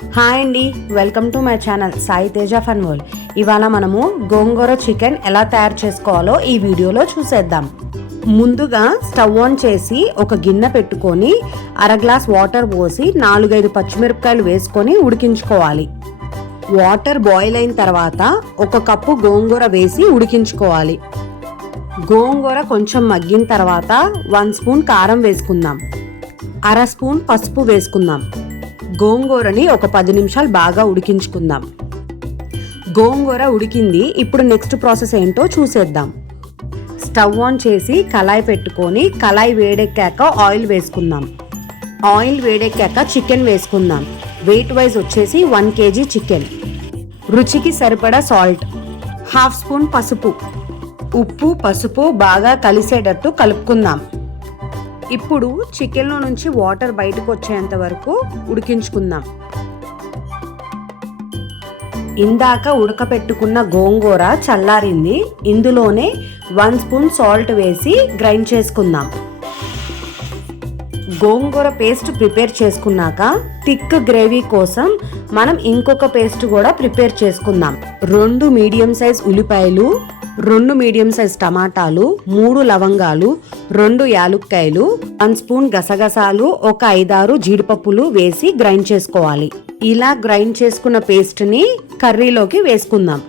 Hi అండి welcome to my channel Sai Teja fun world. ఇవాళ మనము గోంగూర చికెన్ ఎలా తయారు చేసుకోవాలో ఈ వీడియోలో చూసేద్దాం. ముందుగా స్టవ్ ఆన్ చేసి ఒక గిన్నె పెట్టుకొని అర గ్లాస్ వాటర్ పోసి నాలుగైదు పచ్చిమిరపకాయలు వేసుకొని ఉడికించుకోవాలి. వాటర్ బాయిల్ అయిన తర్వాత ఒక కప్పు గోంగూర వేసి ఉడికించుకోవాలి. గోంగూర కొంచెం మగ్గిన తర్వాత వన్ స్పూన్ కారం వేసుకుందాం. అర స్పూన్ పసుపు వేసుకుందాం. గోంగూరని ఒక పది నిమిషాలు బాగా ఉడికించుకుందాం. గోంగూర ఉడికింది. ఇప్పుడు నెక్స్ట్ ప్రాసెస్ ఏంటో చూసేద్దాం. స్టవ్ ఆన్ చేసి కళాయి పెట్టుకొని కళాయి వేడెక్కాక ఆయిల్ వేసుకుందాం. ఆయిల్ వేడెక్కాక చికెన్ వేసుకుందాం. వెయిట్ వైజ్ వచ్చేసి వన్ కేజీ చికెన్. రుచికి సరిపడా సాల్ట్. హాఫ్ స్పూన్ పసుపు. ఉప్పు పసుపు బాగా కలిసేటట్టు కలుపుకుందాం. ఇప్పుడు చికెన్లో నుంచి వాటర్ బయటకు వచ్చేంత వరకు ఉడికించుకుందాం. ఇందాక ఉడకపెట్టుకున్న గోంగూర చల్లారింది. ఇందులోనే వన్ స్పూన్ సాల్ట్ వేసి గ్రైండ్ చేసుకుందాం. గోంగూర పేస్ట్ ప్రిపేర్ చేసుకున్నాక థిక్ గ్రేవీ కోసం మనం ఇంకొక పేస్ట్ కూడా ప్రిపేర్ చేసుకుందాం. రెండు మీడియం సైజ్ ఉల్లిపాయలు రెండు మీడియం సైజ్ టమాటాలు మూడు లవంగాలు రెండు యాలుక్కాయలు వన్ స్పూన్ గసగసాలు ఒక ఐదారు జీడిపప్పులు వేసి గ్రైండ్ చేసుకోవాలి. ఇలా గ్రైండ్ చేసుకున్న పేస్ట్ని కర్రీలోకి వేసుకుందాం.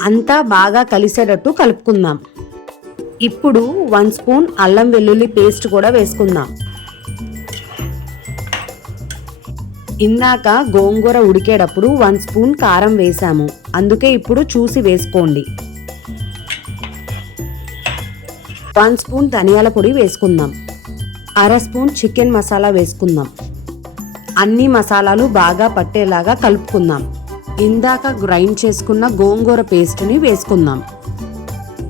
అంతా బాగా కలిసేటట్టు కలుపుకుందాం. ఇప్పుడు వన్ స్పూన్ అల్లం వెల్లుల్లి పేస్ట్ కూడా వేసుకుందాం. ఇందాక గోంగూర ఉడికేటప్పుడు వన్ స్పూన్ కారం వేసాము. అందుకే ఇప్పుడు చూసి వేసుకోండి. వన్ స్పూన్ ధనియాల పొడి వేసుకుందాం. అర స్పూన్ చికెన్ మసాలా వేసుకుందాం. అన్ని మసాలాలు బాగా పట్టేలాగా కలుపుకుందాం. ఇందాక గ్రైండ్ చేసుకున్న గోంగూర పేస్ట్ని వేసుకుందాం.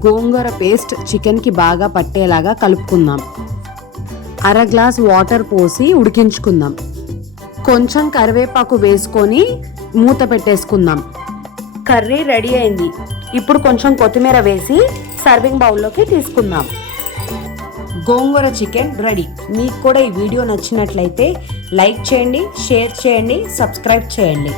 గోంగూర పేస్ట్ చికెన్కి బాగా పట్టేలాగా కలుపుకుందాం. అర గ్లాస్ వాటర్ పోసి ఉడికించుకుందాం. కొంచెం కరివేపాకు వేసుకొని మూత పెట్టేసుకుందాం. కర్రీ రెడీ అయింది. ఇప్పుడు కొంచెం కొత్తిమీర వేసి సర్వింగ్ బౌల్లోకి తీసుకుందాం. Gongura chicken ready. మీకు కూడా ఈ వీడియో నచ్చినట్లయితే లైక్ చేయండి షేర్ చేయండి సబ్స్క్రైబ్ చేయండి.